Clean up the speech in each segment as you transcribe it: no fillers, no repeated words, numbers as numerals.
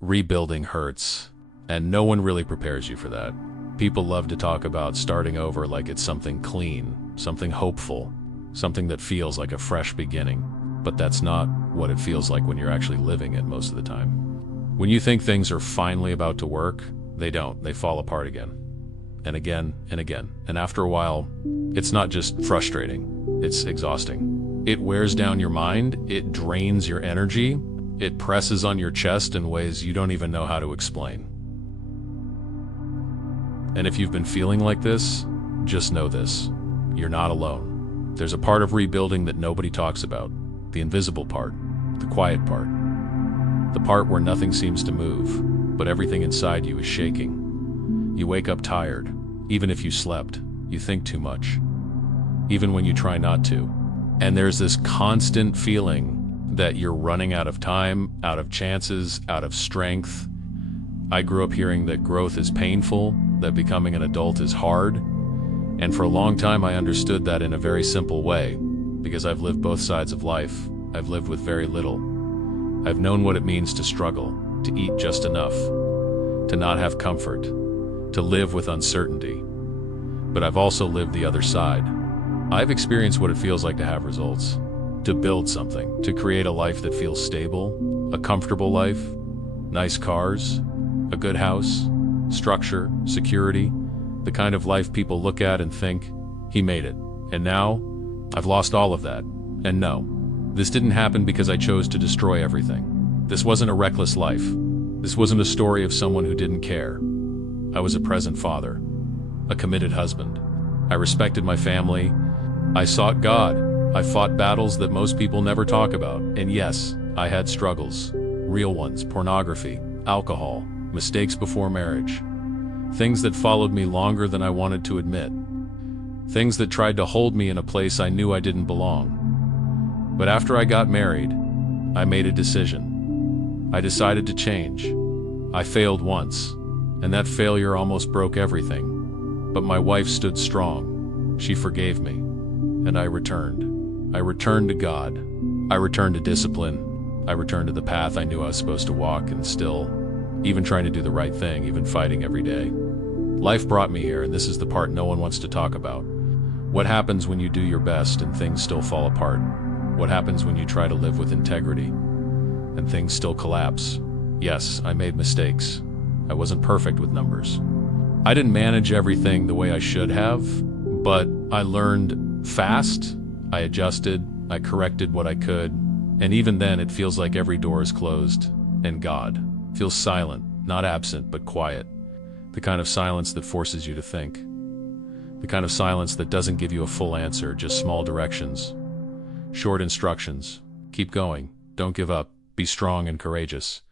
Rebuilding hurts, and no one really prepares you for that. People love to talk about starting over like it's something clean, something hopeful, something that feels like a fresh beginning. But that's not what it feels like when you're actually living it most of the time. When you think things are finally about to work, they don't. They fall apart again, and again, and again. And after a while, it's not just frustrating, it's exhausting. It wears down your mind, it drains your energy, it presses on your chest in ways you don't even know how to explain. And if you've been feeling like this, just know this: you're not alone. There's a part of rebuilding that nobody talks about. The invisible part, the quiet part, the part where nothing seems to move, but everything inside you is shaking. You wake up tired, even if you slept. You think too much, even when you try not to. And there's this constant feeling that you're running out of time, out of chances, out of strength. I grew up hearing that growth is painful, that becoming an adult is hard. And for a long time I understood that in a very simple way. Because I've lived both sides of life. I've lived with very little. I've known what it means to struggle, to eat just enough, to not have comfort, to live with uncertainty. But I've also lived the other side. I've experienced what it feels like to have results, to build something, to create a life that feels stable, a comfortable life, nice cars, a good house, structure, security, the kind of life people look at and think, he made it. And now, I've lost all of that. And no, this didn't happen because I chose to destroy everything. This wasn't a reckless life. This wasn't a story of someone who didn't care. I was a present father, a committed husband. I respected my family. I sought God. I fought battles that most people never talk about. And yes, I had struggles. Real ones: pornography, alcohol, mistakes before marriage. Things that followed me longer than I wanted to admit. Things that tried to hold me in a place I knew I didn't belong. But after I got married, I made a decision. I decided to change. I failed once, and that failure almost broke everything. But my wife stood strong. She forgave me, and I returned. I returned to God. I returned to discipline. I returned to the path I knew I was supposed to walk, and still, even trying to do the right thing, even fighting every day. Life brought me here, and this is the part no one wants to talk about. What happens when you do your best and things still fall apart? What happens when you try to live with integrity and things still collapse? Yes, I made mistakes. I wasn't perfect with numbers. I didn't manage everything the way I should have, but I learned fast. I adjusted. I corrected what I could. And even then, it feels like every door is closed. And God feels silent, not absent, but quiet. The kind of silence that forces you to think. The kind of silence that doesn't give you a full answer, just small directions. Short instructions. Keep going. Don't give up. Be strong and courageous.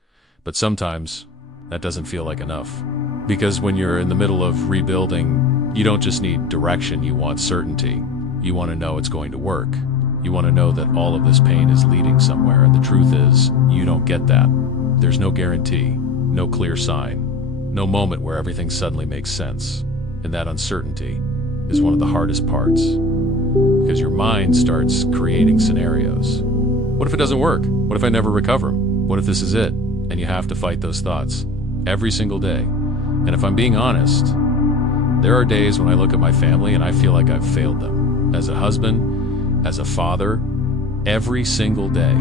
But sometimes, that doesn't feel like enough. Because when you're in the middle of rebuilding, you don't just need direction, you want certainty. You want to know it's going to work. You want to know that all of this pain is leading somewhere, and the truth is, you don't get that. There's no guarantee, no clear sign, no moment where everything suddenly makes sense. And that uncertainty is one of the hardest parts. Because your mind starts creating scenarios. What if it doesn't work? What if I never recover? What if this is it? And you have to fight those thoughts every single day. And if I'm being honest, there are days when I look at my family and I feel like I've failed them. As a husband, as a father, every single day.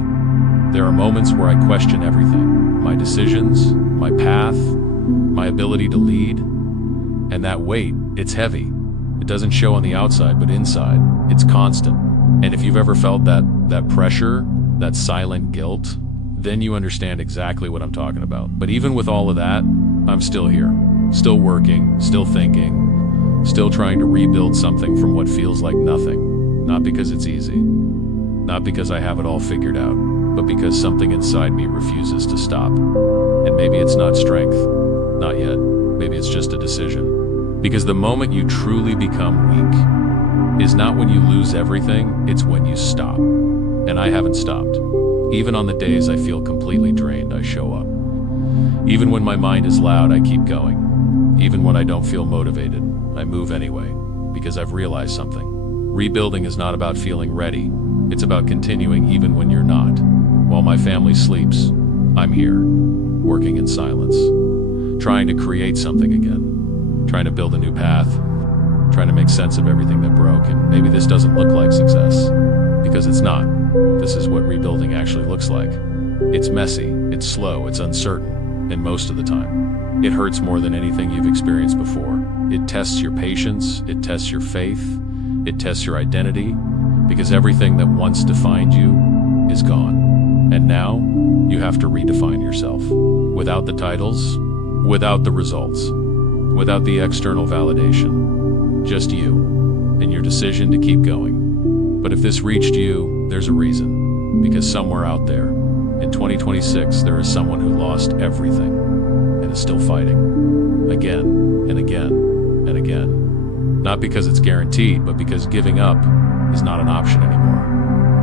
There are moments where I question everything. My decisions, my path, my ability to lead. And that weight, it's heavy. It doesn't show on the outside, but inside, it's constant. And if you've ever felt that pressure, that silent guilt, then you understand exactly what I'm talking about. But even with all of that, I'm still here, still working, still thinking, still trying to rebuild something from what feels like nothing. Not because it's easy, not because I have it all figured out, but because something inside me refuses to stop. And maybe it's not strength, not yet. Maybe it's just a decision. Because the moment you truly become weak is not when you lose everything, it's when you stop. And I haven't stopped. Even on the days I feel completely drained, I show up. Even when my mind is loud, I keep going. Even when I don't feel motivated, I move anyway, because I've realized something. Rebuilding is not about feeling ready. It's about continuing even when you're not. While my family sleeps, I'm here. working in silence, trying to create something again, trying to build a new path, trying to make sense of everything that broke. And maybe this doesn't look like success, because it's not. This is what rebuilding actually looks like. It's messy, it's slow, it's uncertain, and most of the time, it hurts more than anything you've experienced before. It tests your patience, it tests your faith, it tests your identity, because everything that once defined you is gone. And now, you have to redefine yourself. Without the titles, without the results, without the external validation. Just you, and your decision to keep going. But if this reached you, there's a reason. Because somewhere out there, in 2026, there is someone who lost everything, and is still fighting. Again, and again, and again. Not because it's guaranteed, but because giving up is not an option anymore.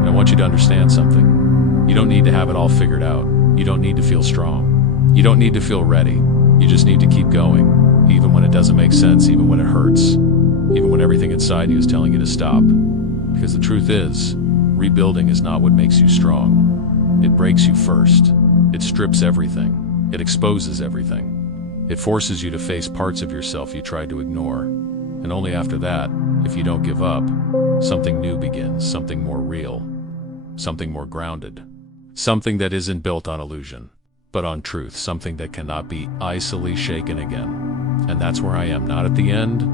And I want you to understand something. You don't need to have it all figured out. You don't need to feel strong. You don't need to feel ready. You just need to keep going, even when it doesn't make sense, even when it hurts, even when everything inside you is telling you to stop. Because the truth is, rebuilding is not what makes you strong. It breaks you first. It strips everything. It exposes everything. It forces you to face parts of yourself you tried to ignore. And only after that, if you don't give up, something new begins, something more real, something more grounded. Something that isn't built on illusion, but on truth, something that cannot be easily shaken again. And that's where I am, not at the end,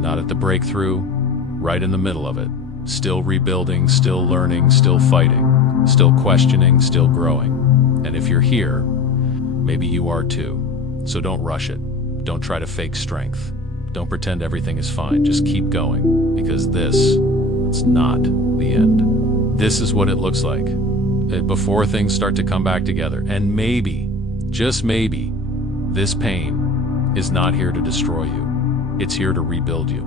not at the breakthrough, right in the middle of it. Still rebuilding, still learning, still fighting, still questioning, still growing. And if you're here, maybe you are too. So don't rush it. Don't try to fake strength. Don't pretend everything is fine. Just keep going, because it's not the end. This is what it looks like before things start to come back together. And maybe, just maybe, this pain is not here to destroy you. It's here to rebuild you.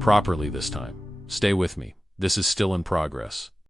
Properly this time. Stay with me. This is still in progress.